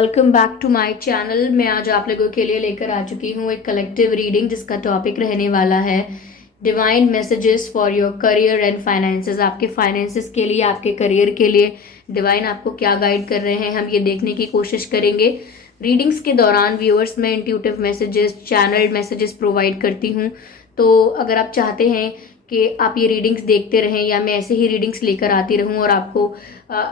Welcome back to my channel. मैं आज आप लोगों के लिए लेकर आ चुकी हूँ एक कलेक्टिव रीडिंग जिसका टॉपिक रहने वाला है divine messages for your career and finances. आपके फाइनेंसेस के लिए, आपके करियर के लिए डिवाइन आपको क्या गाइड कर रहे हैं, हम ये देखने की कोशिश करेंगे। रीडिंग्स के दौरान व्यूअर्स में intuitive messages, channelled messages provide करती हूँ। तो अगर आप चाहते हैं कि आप ये रीडिंग्स देखते रहें या मैं ऐसे ही रीडिंग्स लेकर आती रहूं और आपको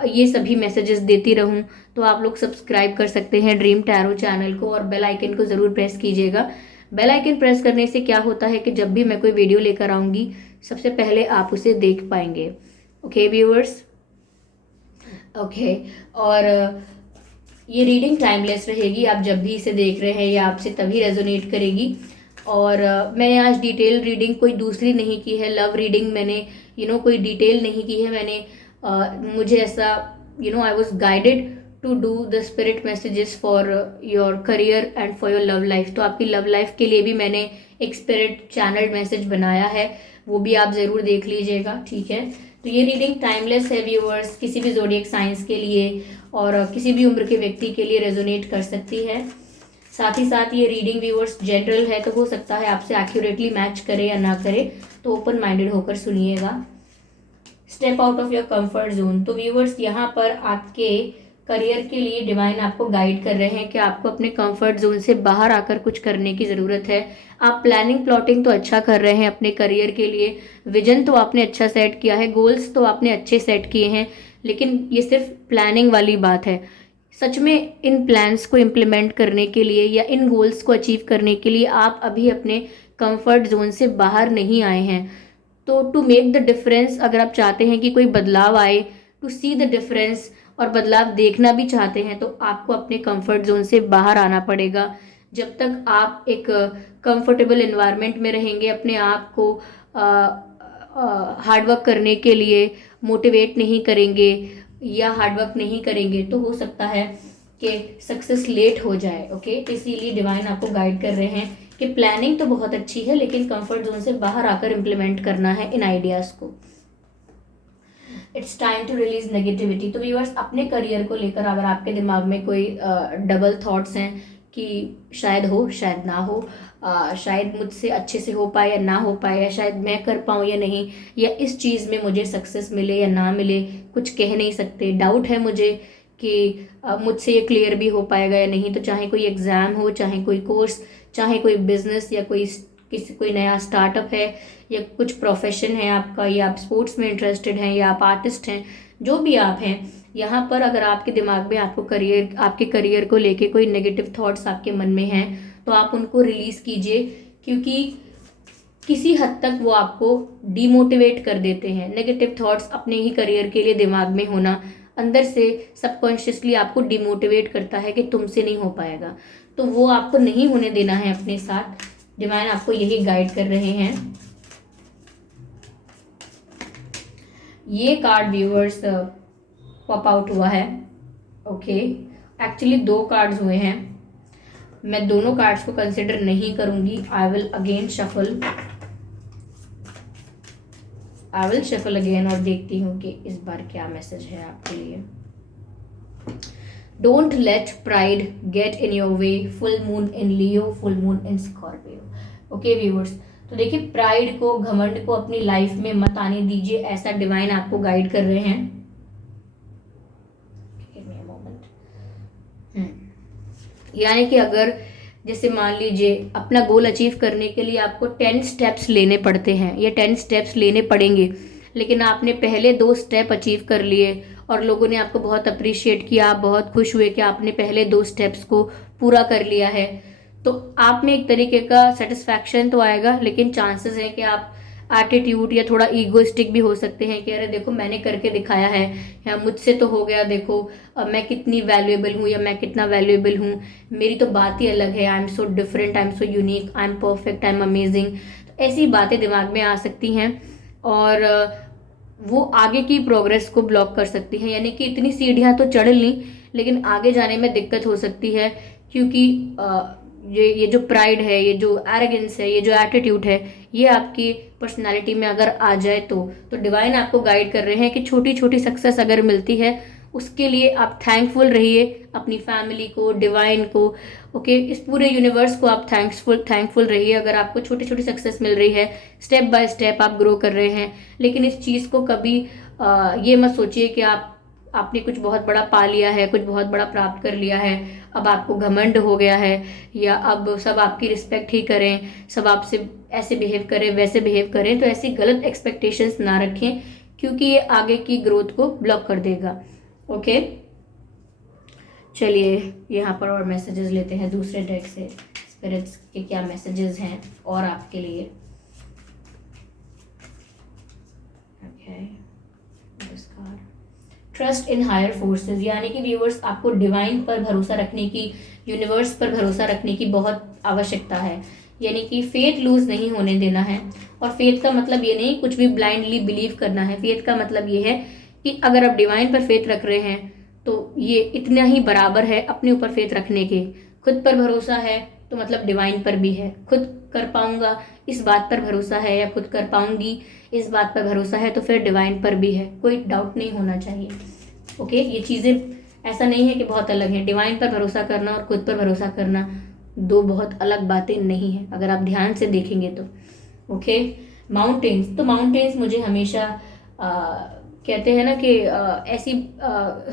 ये सभी मैसेजेस देती रहूं, तो आप लोग सब्सक्राइब कर सकते हैं ड्रीम टैरो चैनल को और बेल आइकन को ज़रूर प्रेस कीजिएगा। बेल आइकन प्रेस करने से क्या होता है कि जब भी मैं कोई वीडियो लेकर आऊँगी सबसे पहले आप उसे देख पाएंगे। Okay viewers, okay. और ये रीडिंग टाइमलेस रहेगी, आप जब भी इसे देख रहे हैं या आपसे तभी रेजोनेट करेगी। और मैंने आज डिटेल रीडिंग कोई दूसरी नहीं की है, लव रीडिंग मैंने कोई डिटेल नहीं की है। मैंने मुझे ऐसा I was guided to do the spirit messages for your career and for your love life. तो आपकी लव लाइफ के लिए भी मैंने एक स्पिरिट चैनल मैसेज बनाया है, वो भी आप ज़रूर देख लीजिएगा, ठीक है। तो ये रीडिंग टाइमलेस है व्यूअर्स, किसी भी ज़ोडिएक साइंस के लिए और किसी भी उम्र के व्यक्ति के लिए रेजोनेट कर सकती है। साथ ही साथ ये रीडिंग व्यूअर्स जनरल है, तो हो सकता है आपसे एक्यूरेटली मैच करे या ना करे, तो ओपन माइंडेड होकर सुनिएगा। Step out of your comfort zone. तो व्यूअर्स यहाँ पर आपके करियर के लिए डिवाइन आपको गाइड कर रहे हैं कि आपको अपने कंफर्ट जोन से बाहर आकर कुछ करने की ज़रूरत है। आप प्लानिंग प्लॉटिंग तो अच्छा कर रहे हैं अपने करियर के लिए, विजन तो आपने अच्छा सेट किया है, गोल्स तो आपने अच्छे सेट किए हैं, लेकिन ये सिर्फ प्लानिंग वाली बात है। सच में इन प्लान्स को इम्प्लीमेंट करने के लिए या इन गोल्स को अचीव करने के लिए आप अभी अपने कंफर्ट जोन से बाहर नहीं आए हैं। तो टू मेक द डिफरेंस, अगर आप चाहते हैं कि कोई बदलाव आए, टू सी द डिफरेंस और बदलाव देखना भी चाहते हैं, तो आपको अपने कंफर्ट जोन से बाहर आना पड़ेगा। जब तक आप एक कंफर्टेबल एनवायरनमेंट में रहेंगे, अपने आप को हार्डवर्क करने के लिए मोटिवेट नहीं करेंगे या हार्डवर्क नहीं करेंगे, तो हो सकता है कि सक्सेस लेट हो जाए। ओके, इसीलिए डिवाइन आपको गाइड कर रहे हैं कि प्लानिंग तो बहुत अच्छी है, लेकिन कंफर्ट जोन से बाहर आकर इम्प्लीमेंट करना है इन आइडियाज़ को। It's time to release negativity. तो व्यूअर्स, अपने करियर को लेकर अगर आपके दिमाग में कोई डबल थॉट्स हैं कि शायद हो शायद ना हो, शायद मुझसे अच्छे से हो पाए या ना हो पाए, या शायद मैं कर पाऊँ या नहीं, या इस चीज़ में मुझे सक्सेस मिले या ना मिले, कुछ कह नहीं सकते, डाउट है मुझे कि मुझसे ये क्लियर भी हो पाएगा या नहीं। तो चाहे कोई एग्ज़ाम हो, चाहे कोई कोर्स, चाहे कोई बिजनेस या कोई नया स्टार्टअप है या कुछ प्रोफेशन है आपका, या आप स्पोर्ट्स में इंटरेस्टेड हैं या आप आर्टिस्ट हैं, जो भी आप हैं, यहाँ पर अगर आपके दिमाग में आपके करियर को लेके कोई नेगेटिव थॉट्स आपके मन में हैं, तो आप उनको रिलीज़ कीजिए, क्योंकि किसी हद तक वो आपको डीमोटिवेट कर देते हैं। नेगेटिव थॉट्स अपने ही करियर के लिए दिमाग में होना अंदर से सबकॉन्शियसली आपको डिमोटिवेट करता है कि तुमसे नहीं हो पाएगा, तो वो आपको नहीं होने देना है अपने साथ। डिवाइन आपको यही गाइड कर रहे हैं। ये कार्ड व्यूअर्स पॉप आउट हुआ है। ओके, एक्चुअली 2 कार्ड्स हुए हैं, मैं दोनों कार्ड्स को कंसिडर नहीं करूंगी। आई विल शफल अगेन और देखती हूँ कि इस बार क्या मैसेज है आपके लिए। Don't let pride get in your way, full moon in Leo, full moon in Scorpio. Okay viewers, तो देखिए, प्राइड को, घमंड को अपनी लाइफ में मत आने दीजिए, ऐसा डिवाइन आपको गाइड कर रहे हैं। यानी कि अगर जैसे मान लीजिए अपना गोल अचीव करने के लिए आपको 10 स्टेप्स लेने पड़ते हैं, या 10 स्टेप्स लेने पड़ेंगे, लेकिन आपने पहले 2 स्टेप अचीव कर लिए और लोगों ने आपको बहुत अप्रिशिएट किया, आप बहुत खुश हुए कि आपने पहले 2 स्टेप्स को पूरा कर लिया है, तो आप में एक तरीके का सेटिस्फैक्शन तो आएगा, लेकिन चांसेस हैं कि आप एटीट्यूड या थोड़ा ईगोइस्टिक भी हो सकते हैं कि अरे देखो मैंने करके दिखाया है, या मुझसे तो हो गया, देखो मैं कितनी वैल्यूएबल हूँ या मैं कितना वैल्यूएबल हूँ, मेरी तो बात ही अलग है, I am so different, I am so unique, I am perfect, I am amazing. तो ऐसी बातें दिमाग में आ सकती हैं और वो आगे की प्रोग्रेस को ब्लॉक कर सकती हैं। यानी कि इतनी सीढ़ियाँ तो चढ़ ली, लेकिन आगे जाने में दिक्कत हो सकती है, क्योंकि ये जो प्राइड है, ये जो एरोगेंस है, ये जो एटीट्यूड है, ये आपकी पर्सनालिटी में अगर आ जाए तो डिवाइन आपको गाइड कर रहे हैं कि छोटी छोटी सक्सेस अगर मिलती है उसके लिए आप थैंकफुल रहिए, अपनी फैमिली को, डिवाइन को, ओके, इस पूरे यूनिवर्स को आप थैंकफुल रहिए। अगर आपको छोटी छोटी सक्सेस मिल रही है, स्टेप बाय स्टेप आप ग्रो कर रहे हैं, लेकिन इस चीज़ को कभी ये मत सोचिए कि आपने कुछ बहुत बड़ा पा लिया है, कुछ बहुत बड़ा प्राप्त कर लिया है, अब आपको घमंड हो गया है, या अब सब आपकी रिस्पेक्ट ही करें, सब आपसे ऐसे बिहेव करें, वैसे बिहेव करें। तो ऐसी गलत एक्सपेक्टेशंस ना रखें, क्योंकि ये आगे की ग्रोथ को ब्लॉक कर देगा। ओके, चलिए यहाँ पर और मैसेजेस लेते हैं दूसरे डेक से, स्पिरिट्स के क्या मैसेजेस हैं और आपके लिए। ट्रस्ट इन हायर फोर्सेस, यानी कि व्यूअर्स आपको डिवाइन पर भरोसा रखने की, यूनिवर्स पर भरोसा रखने की बहुत आवश्यकता है। यानी कि फेथ लूज नहीं होने देना है। और फेथ का मतलब ये नहीं कुछ भी ब्लाइंडली बिलीव करना है। फेथ का मतलब ये है कि अगर आप डिवाइन पर फेथ रख रहे हैं तो ये इतना ही बराबर है अपने ऊपर फेथ रखने के। खुद पर भरोसा है तो मतलब डिवाइन पर भी है। खुद कर पाऊंगा इस बात पर भरोसा है, या खुद कर पाऊंगी इस बात पर भरोसा है, तो फिर डिवाइन पर भी है। कोई डाउट नहीं होना चाहिए। ओके, ये चीज़ें ऐसा नहीं है कि बहुत अलग है। डिवाइन पर भरोसा करना और खुद पर भरोसा करना दो बहुत अलग बातें नहीं है, अगर आप ध्यान से देखेंगे तो। ओके, माउंटेन्स, तो माउंटेन्स मुझे हमेशा कहते हैं ना कि ऐसी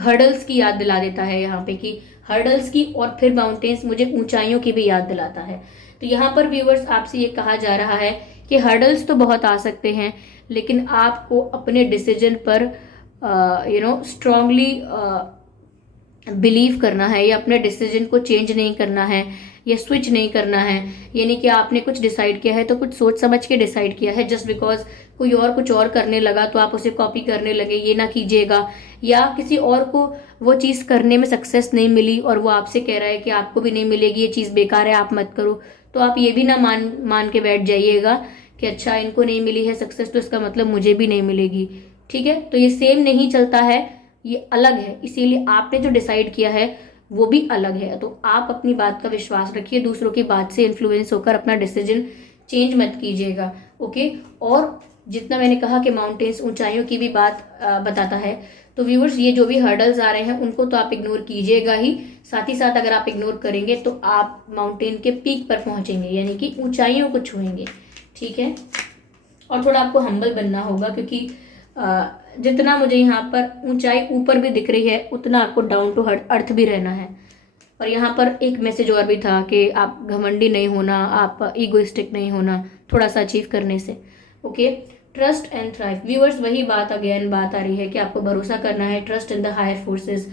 हर्डल्स की याद दिला देता है यहाँ पे, कि हर्डल्स की, और फिर माउंटेन्स मुझे ऊंचाइयों की भी याद दिलाता है। तो यहाँ पर व्यूअर्स आपसे ये कहा जा रहा है कि हर्डल्स तो बहुत आ सकते हैं, लेकिन आपको अपने डिसीजन पर स्ट्रांगली बिलीव करना है, या अपने डिसीजन को चेंज नहीं करना है, या स्विच नहीं करना है। यानी कि आपने कुछ डिसाइड किया है तो कुछ सोच समझ के डिसाइड किया है। जस्ट बिकॉज कोई और कुछ और करने लगा तो आप उसे कॉपी करने लगे, ये ना कीजिएगा। या किसी और को वो चीज़ करने में सक्सेस नहीं मिली और वो आपसे कह रहा है कि आपको भी नहीं मिलेगी, ये चीज़ बेकार है, आप मत करो, तो आप ये भी ना मान के बैठ जाइएगा कि अच्छा इनको नहीं मिली है सक्सेस तो इसका मतलब मुझे भी नहीं मिलेगी। ठीक है, तो ये सेम नहीं चलता है, ये अलग है। इसीलिए आपने जो डिसाइड किया है वो भी अलग है। तो आप अपनी बात का विश्वास रखिए, दूसरों की बात से इन्फ्लुएंस होकर अपना डिसीजन चेंज मत कीजिएगा। ओके, और जितना मैंने कहा कि माउंटेन्स, ऊंचाइयों की भी बात बताता है, तो व्यूअर्स ये जो भी हर्डल्स आ रहे हैं उनको तो आप इग्नोर कीजिएगा ही। साथ ही साथ अगर आप इग्नोर करेंगे तो आप माउंटेन के पीक पर पहुंचेंगे, यानी कि ऊंचाइयों को छुएंगे। ठीक है, और थोड़ा आपको हम्बल बनना होगा, क्योंकि जितना मुझे यहाँ पर ऊंचाई ऊपर भी दिख रही है उतना आपको डाउन टू अर्थ भी रहना है। और यहाँ पर एक मैसेज और भी था कि आप घमंडी नहीं होना, आप ईगोइस्टिक नहीं होना थोड़ा सा अचीव करने से। Okay, trust and thrive, viewers वही बात अगेन बात आ रही है कि आपको भरोसा करना है, trust in the higher forces,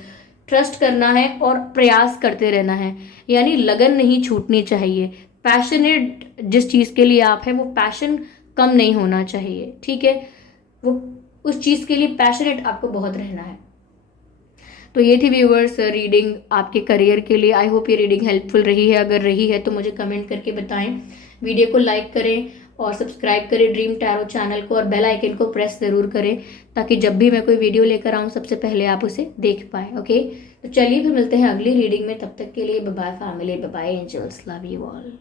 trust करना है और प्रयास करते रहना है। यानी लगन नहीं छूटनी चाहिए। पैशनेट जिस चीज़ के लिए आप हैं वो पैशन कम नहीं होना चाहिए। ठीक है, वो उस चीज़ के लिए पैशनेट आपको बहुत रहना है। तो ये थी व्यूअर्स रीडिंग आपके करियर के लिए। आई होप ये रीडिंग हेल्पफुल रही है। अगर रही है तो मुझे कमेंट करके बताएं। वीडियो को लाइक करें और सब्सक्राइब करें ड्रीम टैरो चैनल को, और बेल आइकन को प्रेस ज़रूर करें, ताकि जब भी मैं कोई वीडियो लेकर आऊँ सबसे पहले आप उसे देख पाएँ। ओके, तो चलिए फिर मिलते हैं अगली रीडिंग में। तब तक के लिए bye bye family, bye bye angels, love you all.